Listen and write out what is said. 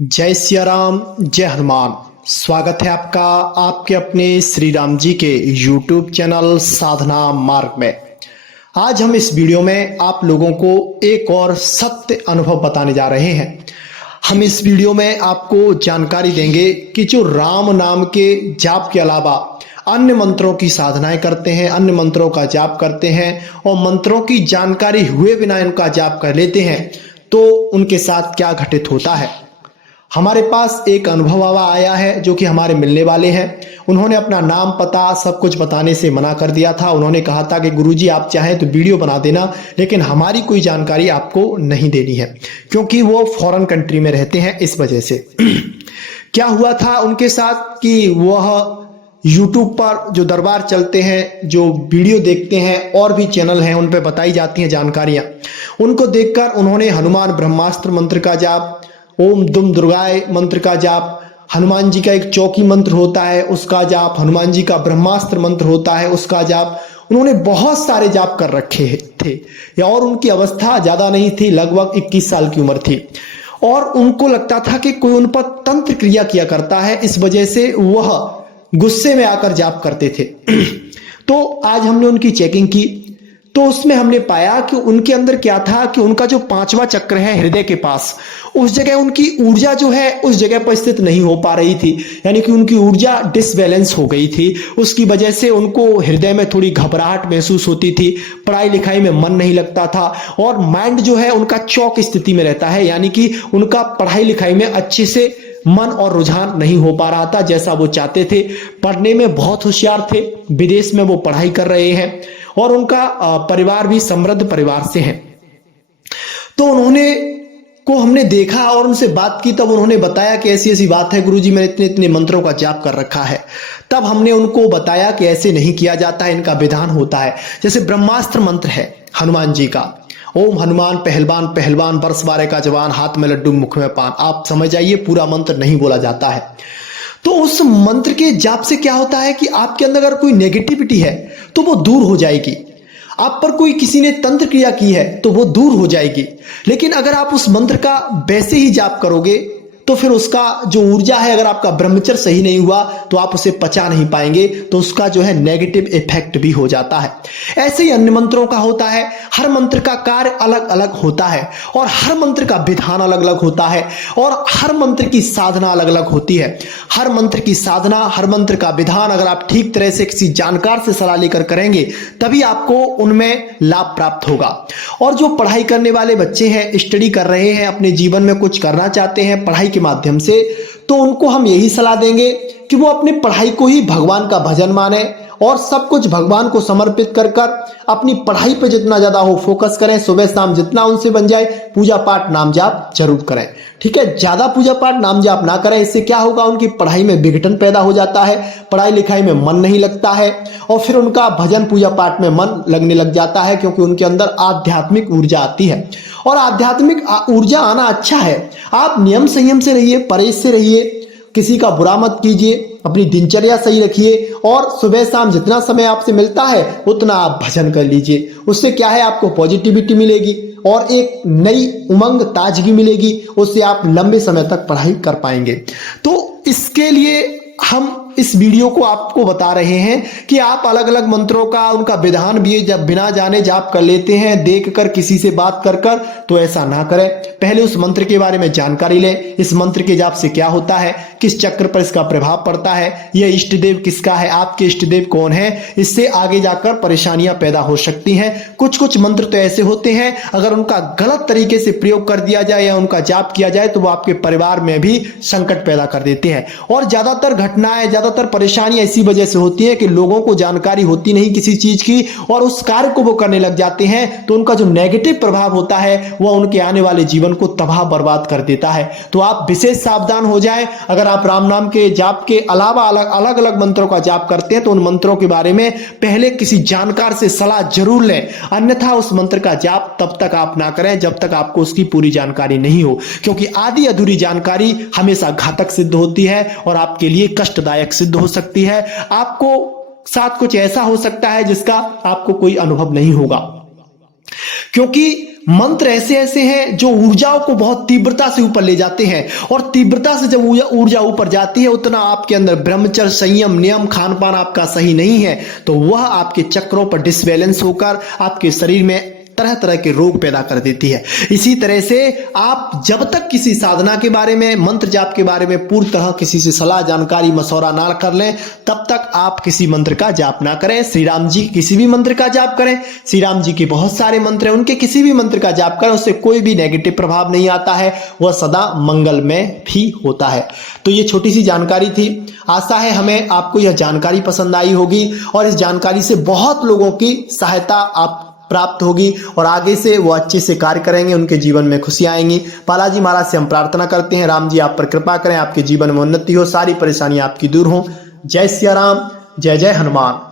जय सिया राम, जय हनुमान। स्वागत है आपका आपके अपने श्री राम जी के YouTube चैनल साधना मार्ग में। आज हम इस वीडियो में आप लोगों को एक और सत्य अनुभव बताने जा रहे हैं। हम इस वीडियो में आपको जानकारी देंगे कि जो राम नाम के जाप के अलावा अन्य मंत्रों की साधनाएं करते हैं, अन्य मंत्रों का जाप करते हैं और मंत्रों की जानकारी हुए बिना इनका जाप कर लेते हैं, तो उनके साथ क्या घटित होता है। हमारे पास एक अनुभव आया है जो कि हमारे मिलने वाले हैं। उन्होंने अपना नाम पता सब कुछ बताने से मना कर दिया था। उन्होंने कहा था कि गुरुजी आप चाहें तो वीडियो बना देना, लेकिन हमारी कोई जानकारी आपको नहीं देनी है, क्योंकि वो फॉरेन कंट्री में रहते हैं। इस वजह से क्या हुआ था उनके साथ कि वह YouTube पर जो दरबार चलते हैं, जो वीडियो देखते हैं, और भी चैनल हैं उन पर बताई जाती हैं जानकारियां, उनको देखकर उन्होंने हनुमान ब्रह्मास्त्र मंत्र का जाप, ओम दुम दुर्गाय मंत्र का जाप, हनुमान जी का एक चौकी मंत्र होता है उसका जाप, हनुमान जी का ब्रह्मास्त्र मंत्र होता है उसका जाप, उन्होंने बहुत सारे जाप कर रखे थे। और उनकी अवस्था ज्यादा नहीं थी, लगभग 21 साल की उम्र थी, और उनको लगता था कि कोई उन पर तंत्र क्रिया किया करता है। इस वजह से वह गुस्से में आकर जाप करते थे। तो आज हमने उनकी चेकिंग की, तो उसमें हमने पाया कि उनके अंदर क्या था कि उनका जो 5वां चक्र है हृदय के पास, उस जगह उनकी ऊर्जा जो है उस जगह पर स्थित नहीं हो पा रही थी, यानी कि उनकी ऊर्जा डिसबैलेंस हो गई थी। उसकी वजह से उनको हृदय में थोड़ी घबराहट महसूस होती थी, पढ़ाई लिखाई में मन नहीं लगता था, और माइंड जो है उनका चौक स्थिति में रहता है, यानी कि उनका पढ़ाई लिखाई में अच्छे से मन और रुझान नहीं हो पा रहा था जैसा वो चाहते थे। पढ़ने में बहुत होशियार थे, विदेश में वो पढ़ाई कर रहे हैं, और उनका परिवार भी समृद्ध परिवार से है। तो हमने देखा और उनसे बात की, तब उन्होंने बताया कि ऐसी ऐसी बात है गुरुजी, मैंने इतने इतने मंत्रों का जाप कर रखा है। तब हमने उनको बताया कि ऐसे नहीं किया जाता है, इनका विधान होता है। जैसे ब्रह्मास्त्र मंत्र है हनुमान जी का, ओम हनुमान पहलवान पहलवान, बरस बारे का जवान, हाथ में लड्डू मुख में पान। आप समझ जाइए, पूरा मंत्र नहीं बोला जाता है। तो उस मंत्र के जाप से क्या होता है कि आपके अंदर अगर कोई नेगेटिविटी है तो वो दूर हो जाएगी। आप पर कोई किसी ने तंत्र क्रिया की है तो वो दूर हो जाएगी। लेकिन अगर आप उस मंत्र का वैसे ही जाप करोगे तो फिर उसका जो ऊर्जा है, अगर आपका ब्रह्मचर्य सही नहीं हुआ तो आप उसे पचा नहीं पाएंगे, तो उसका जो है नेगेटिव इफेक्ट भी हो जाता है। ऐसे ही अन्य मंत्रों का होता है। हर मंत्र का कार्य अलग अलग होता है, और हर मंत्र का विधान अलग अलग होता है, और हर मंत्र की साधना अलग अलग होती है। हर मंत्र की साधना, हर मंत्र का विधान अगर आप ठीक तरह से किसी जानकार से सलाह लेकर करेंगे तभी आपको उनमें लाभ प्राप्त होगा। और जो पढ़ाई करने वाले बच्चे हैं, स्टडी कर रहे हैं, अपने जीवन में कुछ करना चाहते हैं पढ़ाई के माध्यम से, तो उनको हम यही सलाह देंगे कि वो अपनी पढ़ाई को ही भगवान का भजन माने, और सब कुछ भगवान को समर्पित कर कर अपनी पढ़ाई पे जितना ज्यादा हो फोकस करें। सुबह शाम जितना उनसे बन जाए पूजा पाठ नाम जाप जरूर करें, ठीक है। ज्यादा पूजा पाठ नाम जाप ना करें, इससे क्या होगा, उनकी पढ़ाई में विघटन पैदा हो जाता है, पढ़ाई लिखाई में मन नहीं लगता है, और फिर उनका भजन पूजा पाठ में मन लगने लग जाता है, क्योंकि उनके अंदर आध्यात्मिक ऊर्जा आती है। और आध्यात्मिक ऊर्जा आना अच्छा है। आप नियम संयम से रहिए, परहेज से रहिए, किसी का बुरा मत कीजिए, अपनी दिनचर्या सही रखिए, और सुबह शाम जितना समय आपसे मिलता है उतना आप भजन कर लीजिए। उससे क्या है, आपको पॉजिटिविटी मिलेगी और एक नई उमंग ताजगी मिलेगी। उससे आप लंबे समय तक पढ़ाई कर पाएंगे। तो इसके लिए हम इस वीडियो को आपको बता रहे हैं कि आप अलग अलग मंत्रों का उनका विधान भी जब बिना जाने जाप कर लेते हैं, देखकर किसी से बात कर कर, तो ऐसा ना करें। पहले उस मंत्र के बारे में जानकारी लें। इस मंत्र के जाप से क्या होता है, किस चक्र पर इसका प्रभाव पड़ता है, यह इष्ट देव किसका है, आपके इष्ट देव कौन है, इससे आगे जाकर परेशानियां पैदा हो सकती हैं। कुछ कुछ मंत्र तो ऐसे होते हैं, अगर उनका गलत तरीके से प्रयोग कर दिया जाए या उनका जाप किया जाए तो वो आपके परिवार में भी संकट पैदा कर देते हैं। और ज्यादातर घटनाएं, ज्यादातर परेशानियां इसी वजह से होती है कि लोगों को जानकारी होती नहीं किसी चीज की, और उस कार्य को वो करने लग जाते हैं, तो उनका जो नेगेटिव प्रभाव होता है वह उनके आने वाले जीवन को तबाह बर्बाद कर देता है। तो आप विशेष सावधान हो जाएं। अगर आप राम नाम के जाप के अलावा अलग अलग मंत्रों का जाप करते हैं तो उन मंत्रों के बारे में पहले किसी जानकार से सलाह जरूर लें, अन्यथा उस मंत्र का जाप तब तक आप ना करें जब तक आपको उसकी पूरी जानकारी नहीं हो, क्योंकि आधी अधूरी जानकारी हमेशा घातक सिद्ध होती है और आपके लिए कष्टदायक सिद्ध हो सकती है। आपको साथ कुछ ऐसा हो सकता है जिसका आपको कोई अनुभव नहीं होगा, क्योंकि मंत्र ऐसे ऐसे हैं जो ऊर्जाओं को बहुत तीव्रता से ऊपर ले जाते हैं, और तीव्रता से जब ऊर्जा ऊपर जाती है उतना आपके अंदर ब्रह्मचर्य, संयम, नियम, खान पान आपका सही नहीं है, तो वह आपके चक्रों पर डिसबैलेंस होकर आपके शरीर में तरह तरह के रोग पैदा कर देती है। इसी तरह से आप जब तक किसी साधना के बारे में, मंत्र जाप के बारे में पूर्ण तरह किसी से सलाह, जानकारी, मशवरा ना कर लें, तब तक आप किसी मंत्र का जाप ना करें। श्री राम जी के किसी भी मंत्र का जाप करें, श्री राम जी के बहुत सारे मंत्र हैं, उनके किसी भी मंत्र का जाप करें, उससे कोई भी नेगेटिव प्रभाव नहीं आता है, वह सदा मंगलमय भी होता है। तो ये छोटी सी जानकारी थी। आशा है हमें आपको यह जानकारी पसंद आई होगी और इस जानकारी से बहुत लोगों की सहायता आप प्राप्त होगी और आगे से वो अच्छे से कार्य करेंगे, उनके जीवन में खुशियां आएंगी। बालाजी महाराज से हम प्रार्थना करते हैं, राम जी आप पर कृपा करें, आपके जीवन में उन्नति हो, सारी परेशानियां आपकी दूर हो। जय सिया राम, जय जय हनुमान।